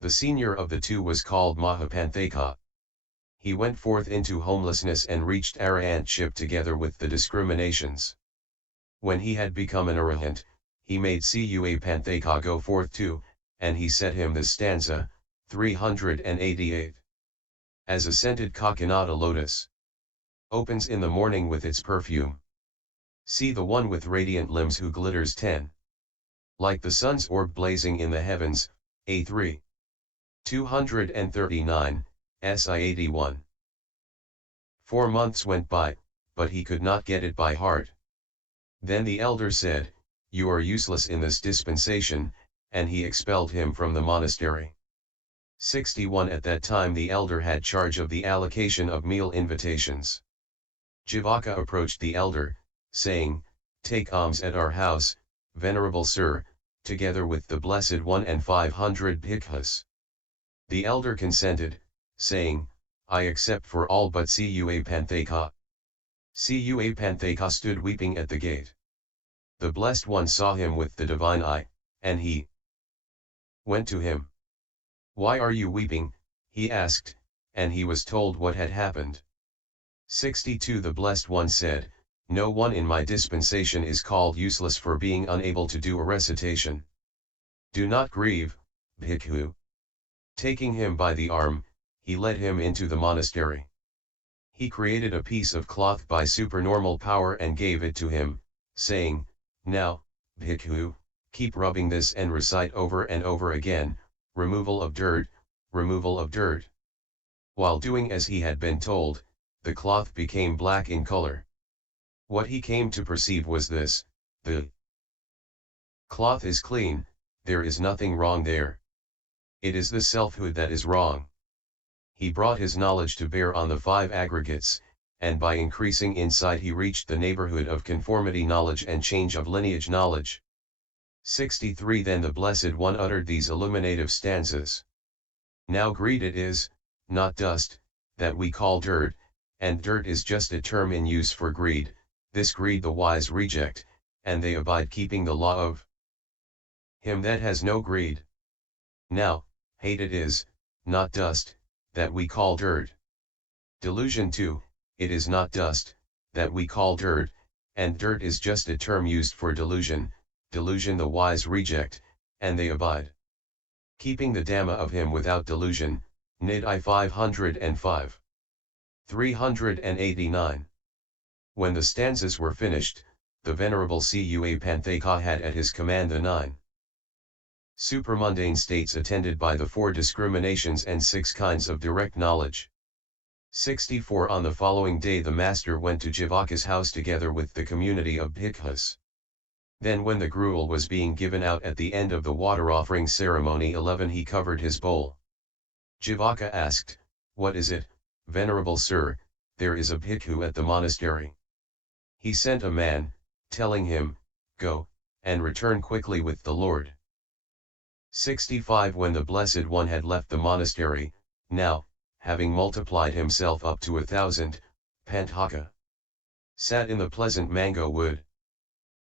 The senior of the two was called a-Panthaka. He went forth into homelessness and reached arahantship together with the discriminations. When he had become an arahant, he made a-Panthaka go forth too, and he said him this stanza, 388. As a scented coconut lotus opens in the morning with its perfume. See the one with radiant limbs who glitters 10. Like the sun's orb blazing in the heavens, A3. 239, SI 81. 4 months went by, but he could not get it by heart. Then the elder said, "You are useless in this dispensation," and he expelled him from the monastery. 61 At that time the elder had charge of the allocation of meal invitations. Jìvaka approached the elder, saying, "Take alms at our house, venerable sir, together with the Blessed One and 500 bhikkhus." The elder consented, saying, "I accept for all but a-Panthaka." a-Panthaka stood weeping at the gate. The Blessed One saw him with the divine eye, and he went to him. "Why are you weeping?" he asked, and he was told what had happened. 62 The Blessed One said, "No one in my dispensation is called useless for being unable to do a recitation. Do not grieve, Bhikkhu." Taking him by the arm, he led him into the monastery. He created a piece of cloth by supernormal power and gave it to him, saying, "Now, Bhikkhu, keep rubbing this and recite over and over again, removal of dirt, removal of dirt." While doing as he had been told, the cloth became black in color. What he came to perceive was this: the cloth is clean, there is nothing wrong there. It is the selfhood that is wrong. He brought his knowledge to bear on the 5 aggregates, and by increasing insight he reached the neighbourhood of conformity knowledge and change-of-lineage knowledge. 63 Then the Blessed One uttered these illuminative stanzas. Now greed it is, not dust, that we call dirt, and dirt is just a term in use for greed. This greed the wise reject, and they abide keeping the law of him that has no greed. Now, hate it is, not dust, that we call dirt. Delusion too, it is not dust, that we call dirt, and dirt is just a term used for delusion. Delusion the wise reject, and they abide keeping the Dhamma of him without delusion. Nid I 505. 389. When the stanzas were finished, the venerable a-Panthaka had at his command the 9 supermundane states attended by the 4 discriminations and 6 kinds of direct knowledge. 64 On the following day the master went to Jìvaka's house together with the community of bhikkhus. Then when the gruel was being given out at the end of the water offering ceremony 11 he covered his bowl. Jìvaka asked, "What is it, venerable sir?" "There is a bhikkhu at the monastery." He sent a man, telling him, "Go, and return quickly with the Lord." 65 When the Blessed One had left the monastery, now, having multiplied himself up to 1,000, Panthaka sat in the pleasant mango wood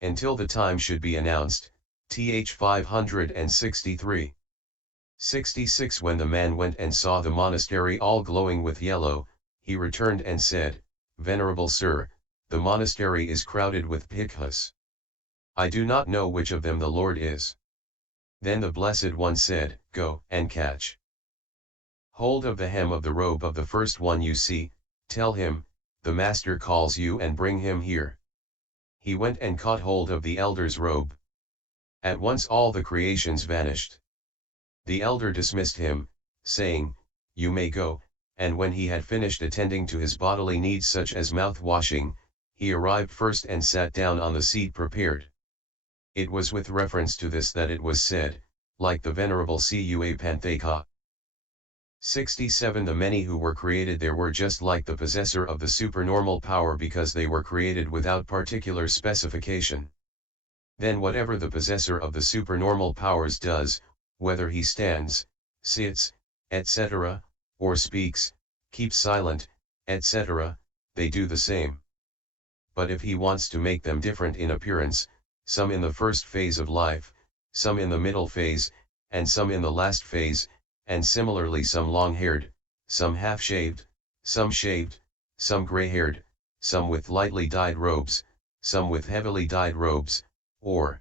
until the time should be announced. 563. 66 When the man went and saw the monastery all glowing with yellow, he returned and said, "Venerable sir, the monastery is crowded with bhikkhus. I do not know which of them the Lord is." Then the Blessed One said, "Go and catch hold of the hem of the robe of the first one you see, tell him, the master calls you, and bring him here." He went and caught hold of the elder's robe. At once all the creations vanished. The elder dismissed him, saying, "You may go," and when he had finished attending to his bodily needs such as mouth-washing, he arrived first and sat down on the seat prepared. It was with reference to this that it was said, like the venerable a-Panthaka. 67 The many who were created there were just like the possessor of the supernormal power because they were created without particular specification. Then whatever the possessor of the supernormal powers does, whether he stands, sits, etc., or speaks, keeps silent, etc., they do the same. But if he wants to make them different in appearance, some in the first phase of life, some in the middle phase, and some in the last phase, and similarly some long-haired, some half-shaved, some shaved, some gray-haired, some with lightly dyed robes, some with heavily dyed robes, or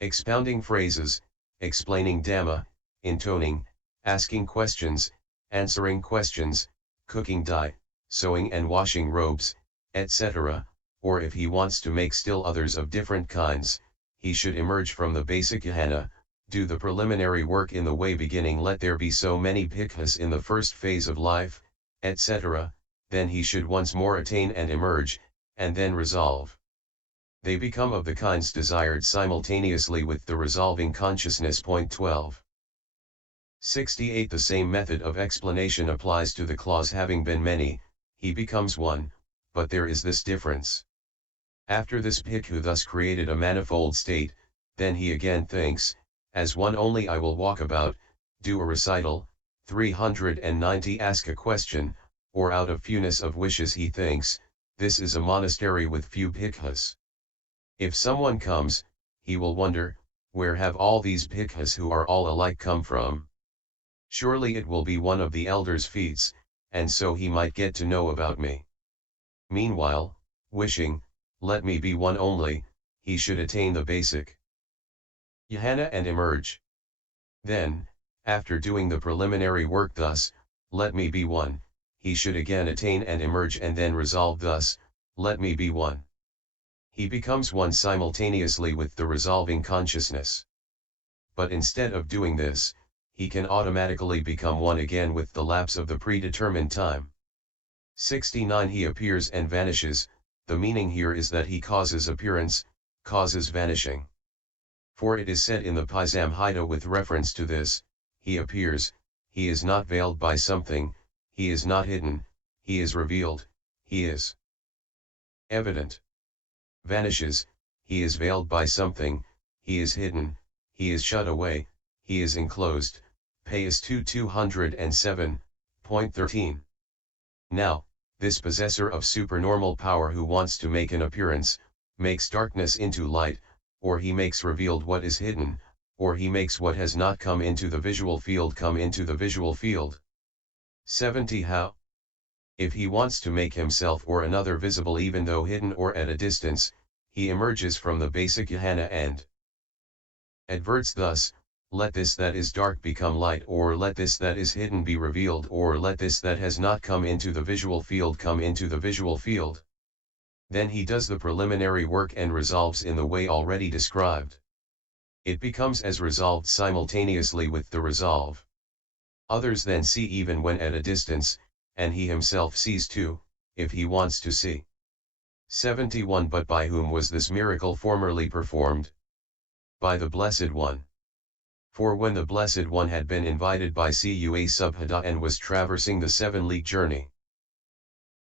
expounding phrases, explaining Dhamma, intoning, asking questions, answering questions, cooking dye, sewing and washing robes, etc., or if he wants to make still others of different kinds, he should emerge from the basic jhana, do the preliminary work in the way beginning let there be so many bhikkhus in the first phase of life, etc., then he should once more attain and emerge, and then resolve. They become of the kinds desired simultaneously with the resolving consciousness. Point 12. 68. The same method of explanation applies to the clause having been many, he becomes one, but there is this difference. After this bhikkhu thus created a manifold state, then he again thinks, as one only I will walk about, do a recital, 390 ask a question, or out of fewness of wishes he thinks, this is a monastery with few bhikkhus. If someone comes, he will wonder, where have all these bhikkhus who are all alike come from? Surely it will be one of the elders' feats, and so he might get to know about me. Meanwhile, wishing, let me be one only, he should attain the basic jhana and emerge. Then, after doing the preliminary work thus, let me be one, he should again attain and emerge and then resolve thus, let me be one. He becomes one simultaneously with the resolving consciousness. But instead of doing this, he can automatically become one again with the lapse of the predetermined time. 69. He appears and vanishes, the meaning here is that he causes appearance, causes vanishing. For it is said in the Samhita with reference to this, he appears, he is not veiled by something, he is not hidden, he is revealed, he is evident. Vanishes, he is veiled by something, he is hidden, he is shut away, he is enclosed. Payas 207.13. Now, this possessor of supernormal power who wants to make an appearance, makes darkness into light, or he makes revealed what is hidden, or he makes what has not come into the visual field come into the visual field. 70. How? If he wants to make himself or another visible even though hidden or at a distance, he emerges from the basic jhana and adverts thus, let this that is dark become light, or let this that is hidden be revealed, or let this that has not come into the visual field come into the visual field. Then he does the preliminary work and resolves in the way already described. It becomes as resolved simultaneously with the resolve. Others then see even when at a distance, and he himself sees too, if he wants to see. 71. But by whom was this miracle formerly performed? By the Blessed One. For when the Blessed One had been invited by Cua Subhada and was traversing the 7-league journey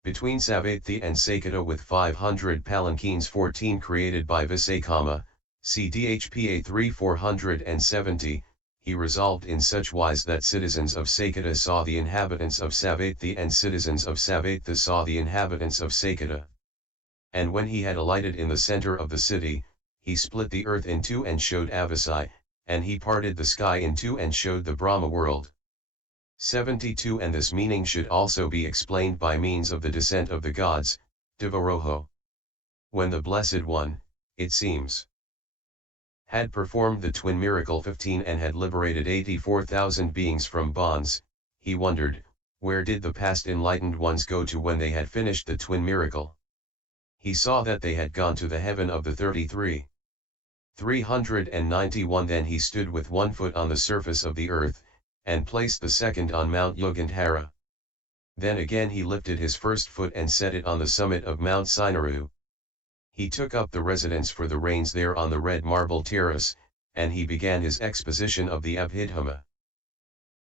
between Savatthi and Sakata with 500 palanquins 14 created by Visakama, CDHPA 3470, he resolved in such wise that citizens of Sakata saw the inhabitants of Savatthi and citizens of Savatthi saw the inhabitants of Sakata. And when he had alighted in the center of the city, he split the earth in two and showed Avasai, and he parted the sky in two and showed the Brahma world. 72. And this meaning should also be explained by means of the descent of the gods, Divaroho. When the Blessed One, it seems, had performed the twin miracle 15 and had liberated 84,000 beings from bonds, he wondered, where did the past enlightened ones go to when they had finished the twin miracle? He saw that they had gone to the heaven of the 33. 391. Then he stood with one foot on the surface of the earth, and placed the second on Mount Yogandhara. Then again he lifted his first foot and set it on the summit of Mount Sinaru. He took up the residence for the reins there on the red marble terrace, and he began his exposition of the Abhidhamma.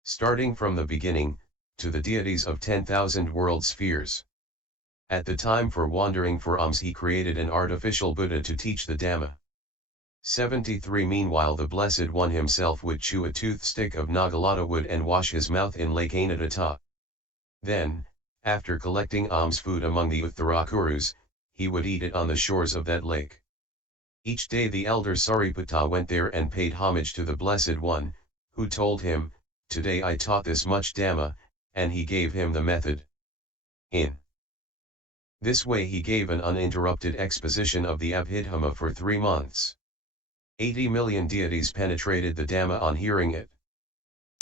Starting from the beginning, to the deities of 10,000 world spheres. At the time for wandering for alms he created an artificial Buddha to teach the Dhamma. 73. Meanwhile the Blessed One himself would chew a toothstick of Nagalata wood and wash his mouth in Lake Anadata. Then, after collecting alms food among the Uttarakurus, he would eat it on the shores of that lake. Each day the elder Sariputta went there and paid homage to the Blessed One, who told him, today I taught this much Dhamma, and he gave him the method. In this way he gave an uninterrupted exposition of the Abhidhamma for 3 months. 80 million deities penetrated the Dhamma on hearing it.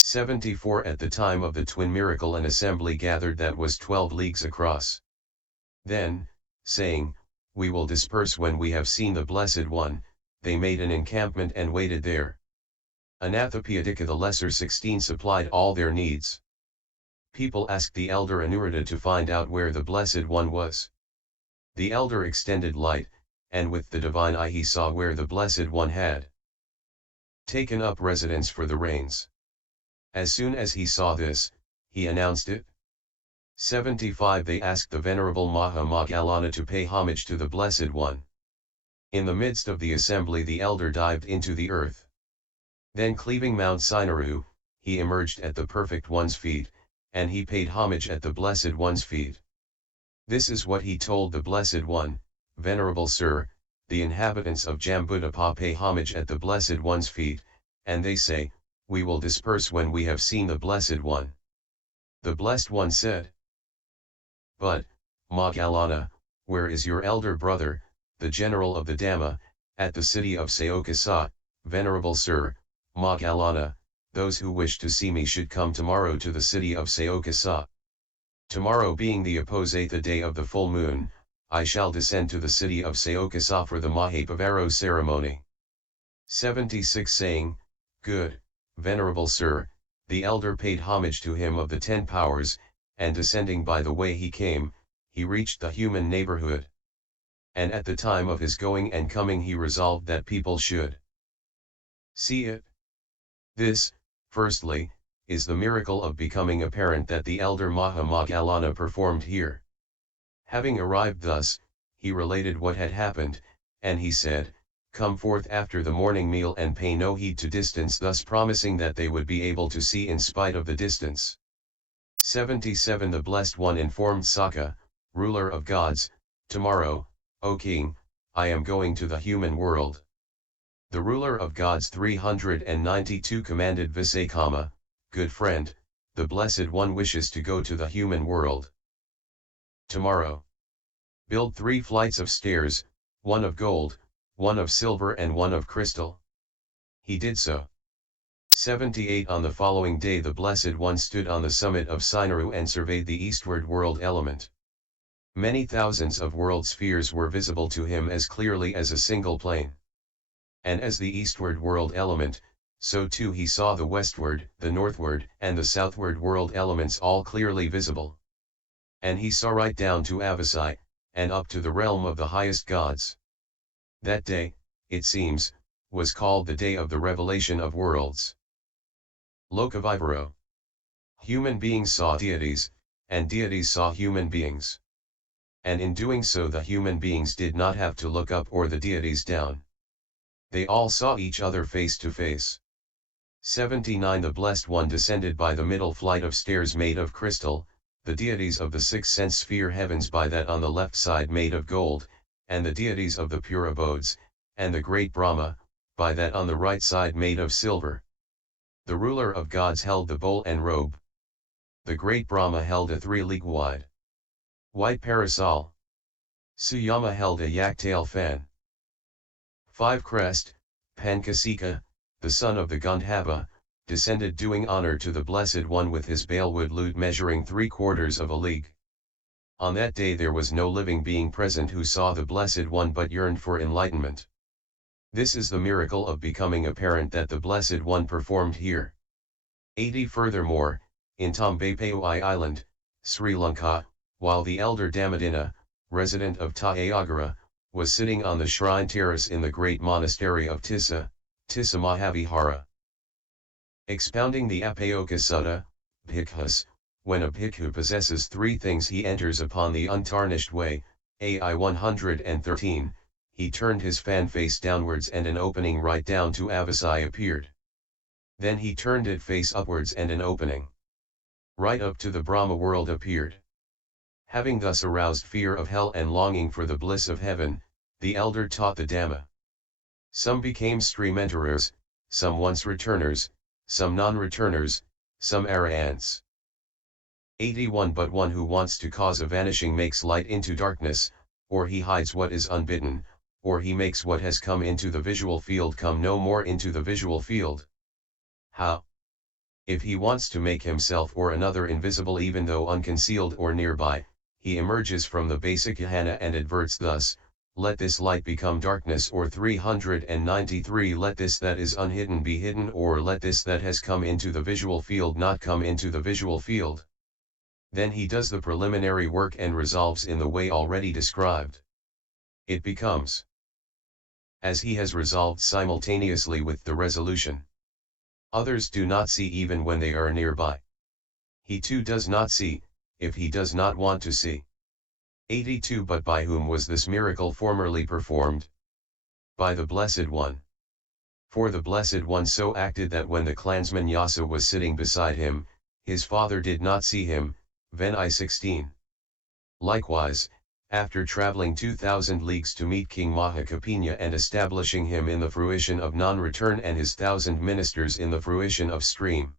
74 At the time of the twin miracle an assembly gathered that was 12 leagues across. Then, saying, "We will disperse when we have seen the Blessed One," they made an encampment and waited there. Anathapindika the Lesser 16 supplied all their needs. People asked the elder Anuruddha to find out where the Blessed One was. The elder extended light, and with the divine eye he saw where the Blessed One had taken up residence for the rains. As soon as he saw this, he announced it. 75 They asked the venerable Moggallana to pay homage to the Blessed One. In the midst of the assembly the elder dived into the earth. Then cleaving Mount Sinaru, he emerged at the Perfect One's feet, and he paid homage at the Blessed One's feet. This is what he told the Blessed One: "Venerable Sir, the inhabitants of Jambudapa pay homage at the Blessed One's feet, and they say, 'We will disperse when we have seen the Blessed One.'" The Blessed One said, "But, Moggallana, where is your elder brother, the general of the Dhamma, at the city of Sayokasa, Venerable Sir, Moggallana, those who wish to see me should come tomorrow to the city of Sayokasa. Tomorrow being the Apposatha day of the full moon, I shall descend to the city of Sayokasa for the Mahapavaro ceremony." 76 Saying, "Good, Venerable Sir," the elder paid homage to him of the 10 powers, and descending by the way he came, he reached the human neighbourhood. And at the time of his going and coming he resolved that people should see it. This, firstly, is the miracle of becoming apparent that the elder Moggallana performed here. Having arrived thus, he related what had happened, and he said, "Come forth after the morning meal and pay no heed to distance," thus promising that they would be able to see in spite of the distance. 77 The Blessed One informed Sakka, ruler of gods, "Tomorrow, O king, I am going to the human world." The ruler of gods 392 commanded Visakama, "Good friend, the Blessed One wishes to go to the human world. Tomorrow, build 3 flights of stairs, one of gold, one of silver and one of crystal." He did so. 78 On the following day the Blessed One stood on the summit of Sinaru and surveyed the eastward world element. Many thousands of world spheres were visible to him as clearly as a single plane. And as the eastward world element, so too he saw the westward, the northward, and the southward world elements all clearly visible. And he saw right down to Avasai, and up to the realm of the highest gods. That day, it seems, was called the day of the revelation of worlds. Lokavivaro. Human beings saw deities, and deities saw human beings. And in doing so the human beings did not have to look up or the deities down. They all saw each other face to face. 79 The Blessed One descended by the middle flight of stairs made of crystal, the deities of the 6 sense sphere heavens by that on the left side made of gold, and the deities of the pure abodes, and the great Brahma, by that on the right side made of silver. The ruler of gods held the bowl and robe. The great Brahma held a 3-league wide white parasol. Suyama held a yak-tail fan. 5 Crest, Pankasika, the son of the Gandhava, descended doing honor to the Blessed One with his balewood lute measuring 3/4 of a league. On that day there was no living being present who saw the Blessed One but yearned for enlightenment. This is the miracle of becoming apparent that the Blessed One performed here. 80 Furthermore, in Tambapayui Island, Sri Lanka, while the elder Dhammadinna, resident of Tayagara, was sitting on the shrine terrace in the great monastery of Tissa Mahavihara, expounding the Apayoga Sutta, Bhikkhus, when a bhikkhu possesses 3 things he enters upon the untarnished way, AI 113, he turned his fan face downwards and an opening right down to Avasai appeared. Then he turned it face upwards and an opening right up to the Brahma world appeared. Having thus aroused fear of hell and longing for the bliss of heaven, the elder taught the Dhamma. Some became stream enterers, some once returners, some non-returners, some arahants. 81 But one who wants to cause a vanishing makes light into darkness, or he hides what is unbidden, or he makes what has come into the visual field come no more into the visual field. How? If he wants to make himself or another invisible even though unconcealed or nearby, he emerges from the basic jhana and adverts thus, let this light become darkness, or 393 let this that is unhidden be hidden, or let this that has come into the visual field not come into the visual field. Then he does the preliminary work and resolves in the way already described. It becomes as he has resolved simultaneously with the resolution. Others do not see even when they are nearby. He too does not see, if he does not want to see. 82 But by whom was this miracle formerly performed? By the Blessed One. For the Blessed One so acted that when the clansman Yasa was sitting beside him, his father did not see him, Ven I 16. Likewise, after travelling 2,000 leagues to meet King Mahakapina and establishing him in the fruition of non-return and his 1,000 ministers in the fruition of stream.